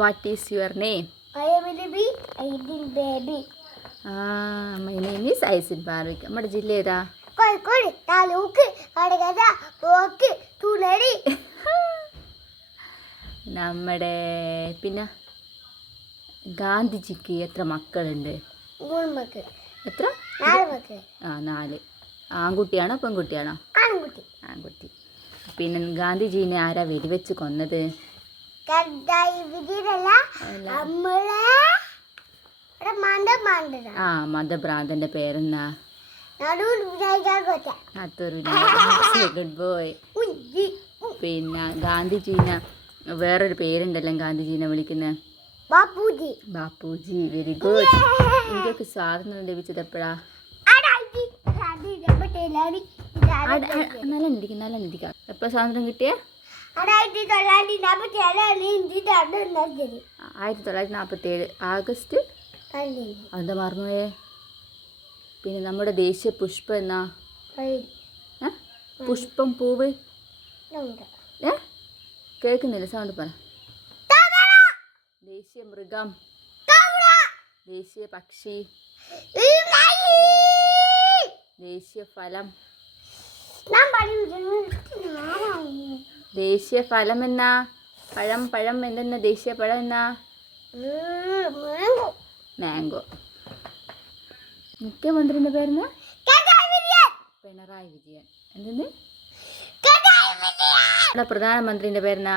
What is your name? I am baby. I think baby. My name is ഐസിൻ പാർവിക്. നമ്മുടെ ജില്ല ഏതാ? കോഴിക്കോട് താലൂക്ക് വടകര പോക്ക് തുളരി. നമ്മുടെ പിന്നെ ഗാന്ധിജിക്ക് എത്ര മക്കളുണ്ട്? 3 മക്കൾ. എത്ര? 4 മക്കൾ. 4. ആൺകുട്ടിയാണോ പെൺകുട്ടിയാണോ? ആൺകുട്ടി. ആൺകുട്ടി. പിന്നെ ഗാന്ധിജീനെ ആരാ വെടിവെച്ച് കൊന്നത്? മതഭ്രാന്തന്റെ പേരെന്നാ? Good boy. പിന്നെ ഗാന്ധിജീനെ വേറൊരു പേരുണ്ടല്ലോ ഗാന്ധിജീനെ വിളിക്കുന്നത്? ബാപ്പുജി. ബാപ്പുജി. Very good. ഇന്ത്യക്ക് സ്വാതന്ത്ര്യം ലഭിച്ചത് എപ്പോഴാ? നല്ല നിൽക്കാം. എപ്പോൾ സ്വാതന്ത്ര്യം കിട്ടിയേ? 1947 ആഗസ്റ്റ്. എന്താ മറന്നുപോയേ? പിന്നെ നമ്മുടെ ദേശീയ പുഷ്പം എന്നാ? പുഷ്പം പൂവ് കേൾക്കുന്നില്ല, സൗണ്ട് പറ. ദേശീയ മൃഗം, ദേശീയ പക്ഷി, ദേശീയ ഫലം, ദേശീയ ഫലം എന്നാ? പഴം എന്തെന്നാ ദേശീയ പഴം എന്നാ? മാംഗോ. മുഖ്യമന്ത്രിന്റെ പേരെന്നാ? പിണറായി വിജയൻ. എന്തെന്ന്? പ്രധാനമന്ത്രിന്റെ പേരെന്നാ?